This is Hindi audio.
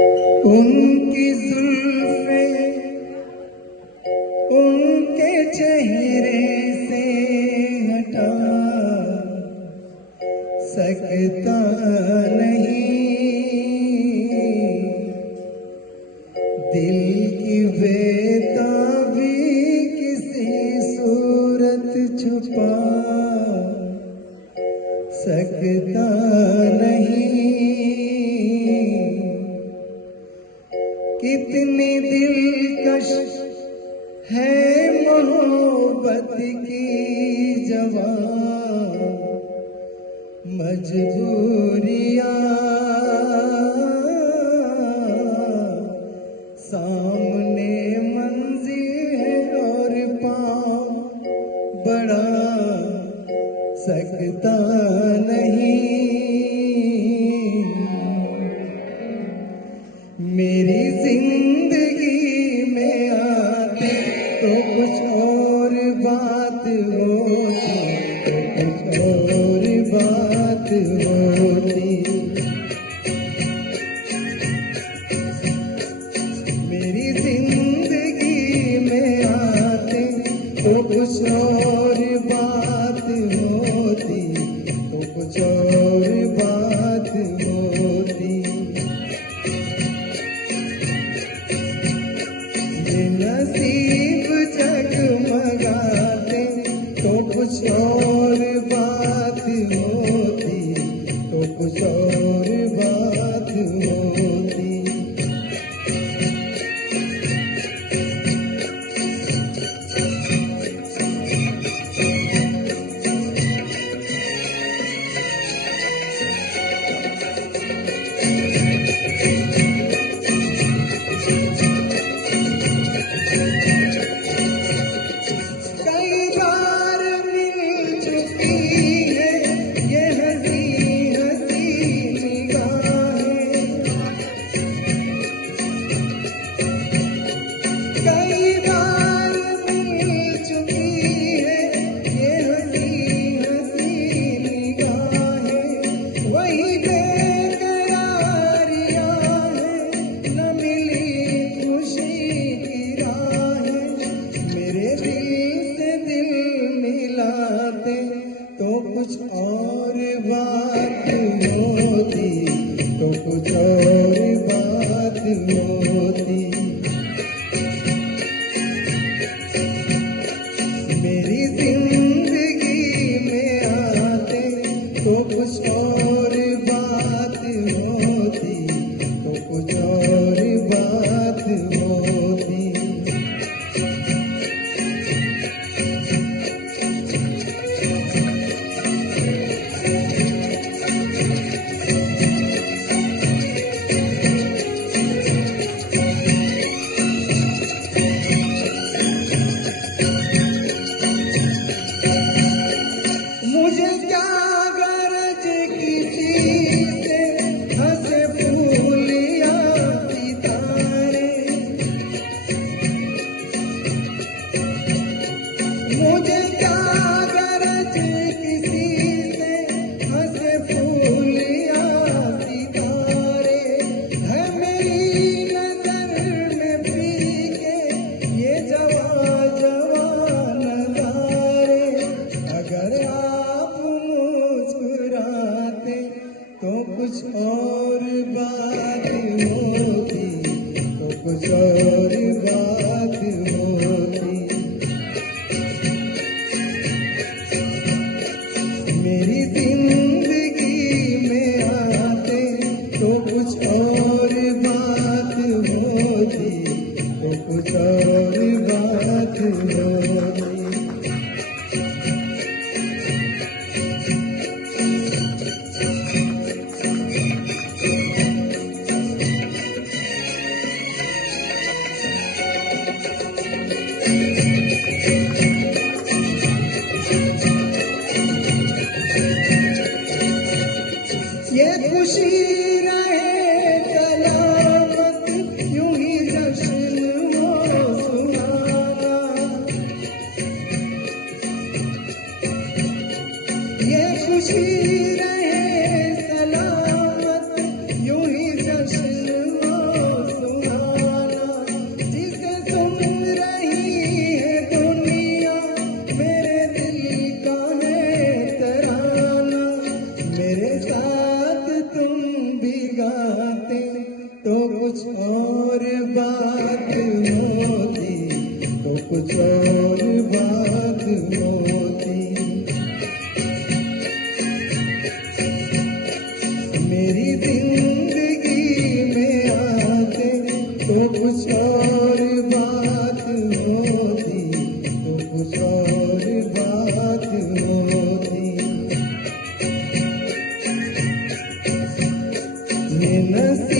उनकी जुल्फें उनके चेहरे से हटा सकता नहीं, दिल की बेताबी किसी सूरत छुपा सकता नहीं। कितनी दिलकश है मोहब्बत की जवान मजबूरियां, सामने मंजिल है और पाँव बढ़ा सकता नहीं। मेरी जिंदगी में आते तो कुछ और बात होती, कुछ और बात होती। मेरी जिंदगी में आते तो कुछ और बात होती, तो कुछ और बात होती। नसीब जगमगाते तो कुछ और बात होती, तो कुछ और बात होती। तो कुछ और बात होती, तो कुछ और बात होती। मेरी जिंदगी में आते तो कुछ और बात होती, तो कुछ और बात होती। मुझे क्या गरज किसी से हंसे फूल या सितारे, मुझे क्या गरज किसी से हंसे फूल या सितारे। है मेरी नजर में फीके ये जवा नजारे। अगर आप मुस्कुराते तो कुछ और बात होती, तो कुछ और बात होती। मेरी जिंदगी में आते तो कुछ और बात होती, तो कुछ और बात होती। ये खुशी रहे सलामत यूं ही जश्न हो सुनाना। ये खुशी रहे सलामत यूं ही जश्न हो और बात होती तो कुछ और बात होती। मेरी जिंदगी में आते तो कुछ और बात होती तो कुछ और बात होती। ये नसीब